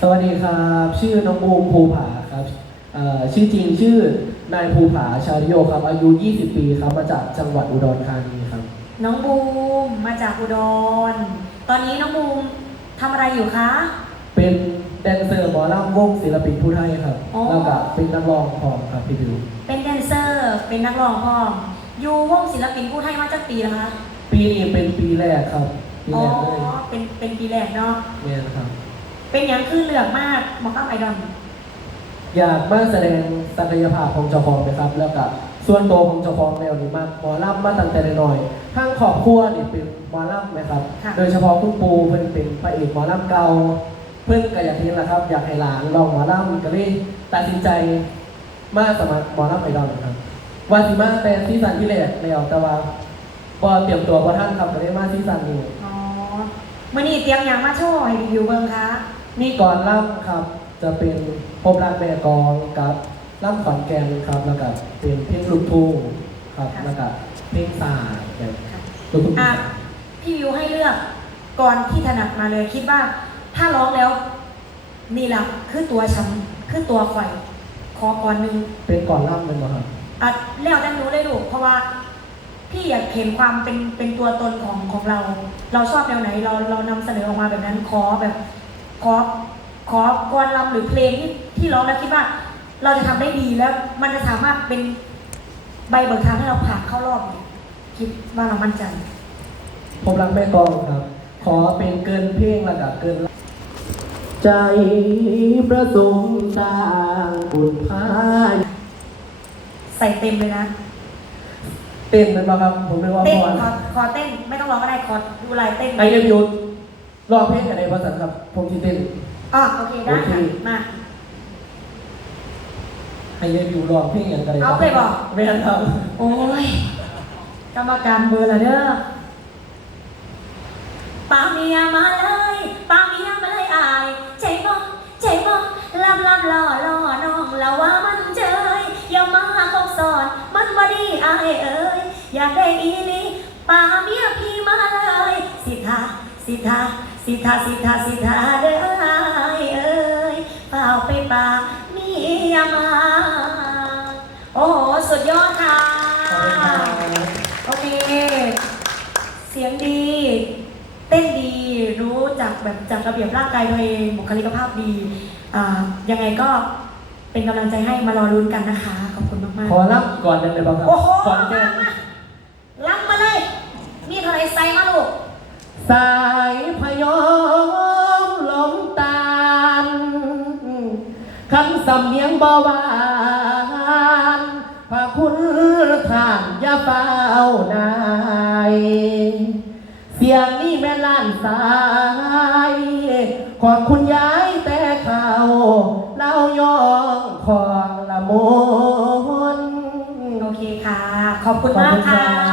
สวัสดีครับ ชื่อน้องบูมภูผาครับเอ่อชื่อจริงชื่อนายภูผาชาลิโยครับ อายุ 20 ปีครับ มาจากจังหวัดอุดรธานีครับ น้องบูมมาจากอุดร ตอนนี้น้องบูมทำอะไรอยู่คะ เป็นแดนเซอร์หมอลำวงศิลปินผู้ไทยครับอ๋อแล้วก็เป็นนักร้องของครับพี่บิวเป็นแดนเซอร์ เป็นนักร้องพ่อมอยู่วงศิลปินผู้ไทยมาจากปีแล้วคะ ปีนี้เป็นปีแรกครับ ปีอ๋อ แรกเลยเป็นเป็นปีแรกเนาะ เนี่ยนะครับ เป็นอย่างคือเลือกมากหมอข้ามไอดอลอยากมาแสดงศักยภาพของเจ้าของนะครับ แล้วก็ส่วนตัวของเจ้าของแนวนี้มากหมอลำมาตั้งแต่น้อยๆทั้งครอบครัวนี่เป็นหมอลำไหมครับ โดยเฉพาะคุณปูเพิ่นเป็นพระเอกหมอลำเก่าเพิ่นก็อยากเห็นแหละครับ อยากให้หลานลองหมอลำก็เลยตัดสินใจมาสมัครหมอลำไอดอลครับว่าสิมาแต่ซีซั่นที่แรกแล้วแต่ว่าพอเตรียมตัวพอท่านครับก็เลยมาซีซั่นนี้อ๋อมื่อนี้เตรียมอย่างมาโชว์ให้วิวเบิงคะ นี่ก่อนล่ำครับ จะเป็นพบรักแม่กลองกับล่ำขอนแก่นครับแล้วก็เป็นเพลงลูกทุ่งครับแล้วก็เพลงสากแบบลูกทุ่งอะพี่วิวให้เลือกก่อนที่ถนัดมาเลยคิดว่า ถ้าร้องแล้วนี่แหละคือตัวฉันคือตัวข่อยขอก่อนหนึ่งเป็นก่อนล่ำเลยมั้งครับอะแล้วแต่หนูเลยลูกเพราะว่าพี่อยากเห็นความเป็นเป็นตัวตนของของเรา เราชอบแนวไหน เราเรานำเสนอออกมาแบบนั้นขอแบบ ขอขอกรลำหรือเพลงที่ที่ร้องแล้วคิดว่า เราจะทำได้ดีแล้ว มันจะสามารถเป็นใบเบิกทางให้เราผ่านเข้ารอบเนี่ยคิดว่าเรามั่นใจพบรักแม่กลองครับ ขอเป็นเกินเพลงระดับเกินล่ำใจประสงค์สร้างบุญพายใส่เต็มเลยนะ เต้นมันมาครับ ผมไม่ว่าเต้นพอขอขอเต้นไม่ต้องร้องก็ได้ขอดูลายเต้น ไอเอ็มยู ร้องเพลงอะไรภาษาครับ ผมที่เต้นอ๋อโอเคได้ค่ะโอเคมาไอเอ็มยูร้องเพลงอย่างไรเอาไปบอกไม่ทันครับโอ้ยกรรมการเบอร์ละเด้อปาเมียมาเลยปาเมียมาเลยอายใจบ่ใจบ่ลำลำล่อล่อน้องละว่ามันเจยอย่ามาคบสอนมันบ่ดีอายเอ้ยอยากได้อีนี่ปาเมียพี่มาเลยสิทา สิทาสิทาสิทาสิทาเด้ออายเอ้ยเปล่าไปปาเมียมา โอ้โห สุดยอดค่ะขอบคุณครับโอเค เสียงดี เต้นดี รู้จักแบบจัดระเบียบร่างกายตัวเองบุคลิกภาพดี อ่า ยังไงก็เป็นกำลังใจให้มารอลุ้นกันนะคะ ขอบคุณมากขอรับก่อนได้ไหมบ้างครับๆโอ้โหก่อนแก้ มาม สำเนียงบ่หวานพระคุณท่านอย่าเฝ้านายเสียงนี้แม่ล้านสายของคุณยายแต่เขาเล่ายองของละมุนโอเคค่ะ ขอบคุณมากค่ะ